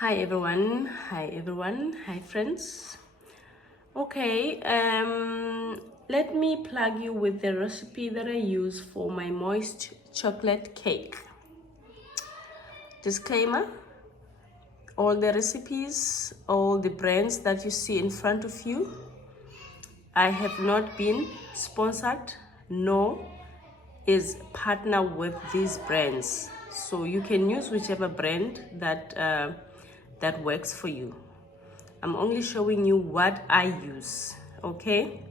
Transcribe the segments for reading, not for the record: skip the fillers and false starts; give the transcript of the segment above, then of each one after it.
Hi everyone, hi friends. Okay, let me plug you with the recipe that I use for my moist chocolate cake. Disclaimer, all the recipes, all the brands that you see in front of you, I have not been sponsored, nor is partner with these brands. So you can use whichever brand that works for you. I'm only showing you what I use, okay?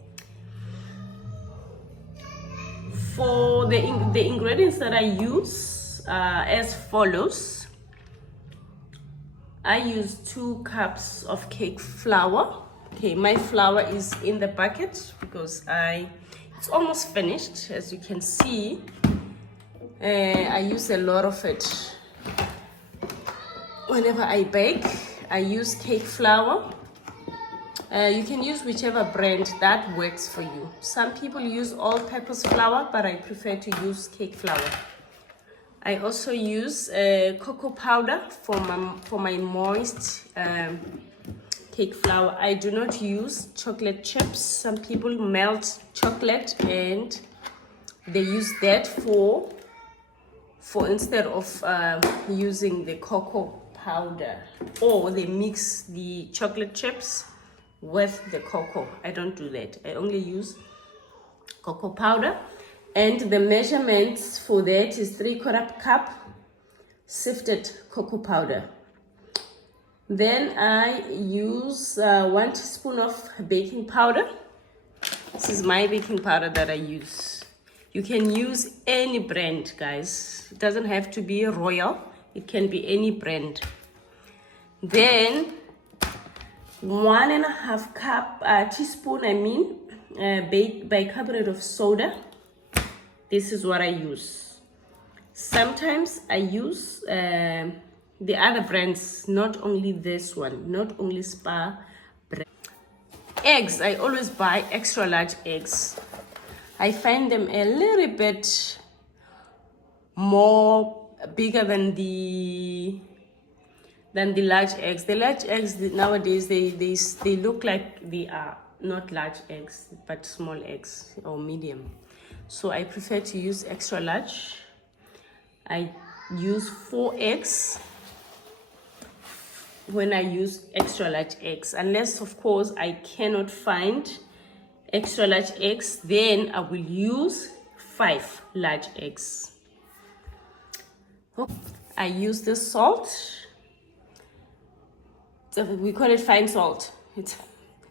For the ingredients that I use as follows. I use 2 cups of cake flour. Okay, my flour is in the bucket because it's almost finished. As you can see, I use a lot of it. Whenever I bake, I use cake flour. You can use whichever brand that works for you. Some people use all-purpose flour, but I prefer to use cake flour. I also use cocoa powder for my moist cake flour. I do not use chocolate chips. Some people melt chocolate and they use that for instead of using the cocoa powder, or they mix the chocolate chips with the cocoa. I don't do that. I only use cocoa powder, and the measurements for that is 3/4 cup sifted cocoa powder. Then I use 1 teaspoon of baking powder. This is my baking powder that I use. You can use any brand, guys. It doesn't have to be Royal. It can be any brand. Then 1.5 teaspoon, bicarbonate of soda. This is what I use. Sometimes I use the other brands, not only this one, not only Spa brand. Eggs, I always buy extra large eggs. I find them a little bit more bigger than the large eggs. The large eggs nowadays, they look like they are not large eggs, but small eggs or medium. So I prefer to use extra large. I use 4 eggs when I use extra large eggs, unless of course I cannot find extra large eggs, then I will use 5 large eggs. I use the salt. We call it fine salt. It's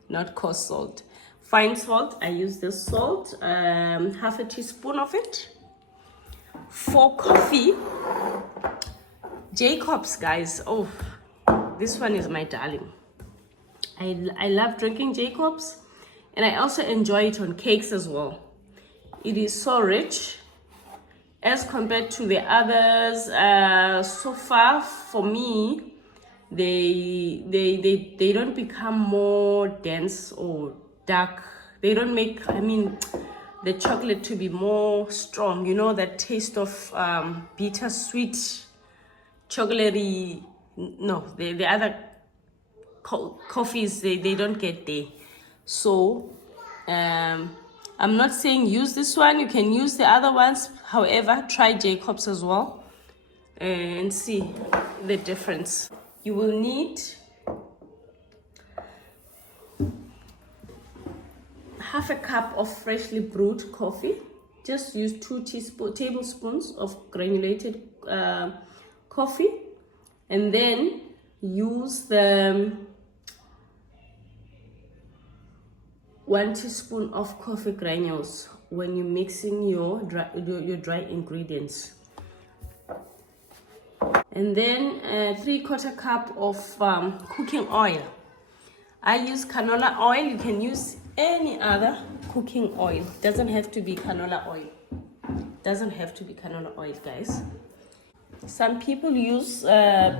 not coarse salt. Fine salt. I use the salt, 1/2 teaspoon of it. For coffee, Jacobs, guys. Oh, this one is my darling. I love drinking Jacobs, and I also enjoy it on cakes as well. It is so rich as compared to the others. So far, for me, they don't become more dense or dark. They don't make, the chocolate to be more strong. You know, that taste of bittersweet, chocolatey. No, the other coffees, they don't get there. So I'm not saying use this one. You can use the other ones. However, try Jacobs as well and see the difference. You will need 1/2 cup of freshly brewed coffee. Just use 2 tablespoons of granulated coffee, and then use the 1 teaspoon of coffee granules when you're mixing your dry ingredients. And then 3/4 cup of cooking oil. I use canola oil. You can use any other cooking oil. Doesn't have to be canola oil. Doesn't have to be canola oil, guys. Some people use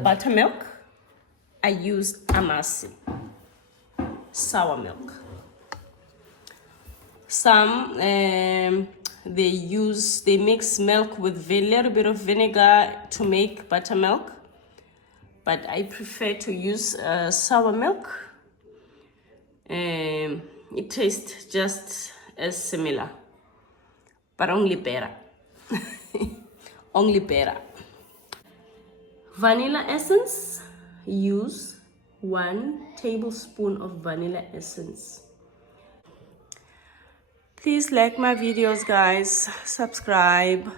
buttermilk. I use Amasi sour milk. Some they mix milk with a little bit of vinegar to make buttermilk. but I prefer to use sour milk. It tastes just as similar, but only better. Only better. Vanilla essence. Use 1 tablespoon of vanilla essence. Please like my videos, guys. Subscribe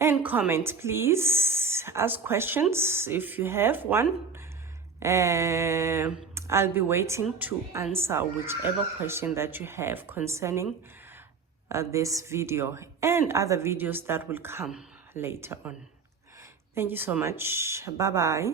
and comment, please. Ask questions if you have one. I'll be waiting to answer whichever question that you have concerning this video and other videos that will come later on. Thank you so much. Bye bye.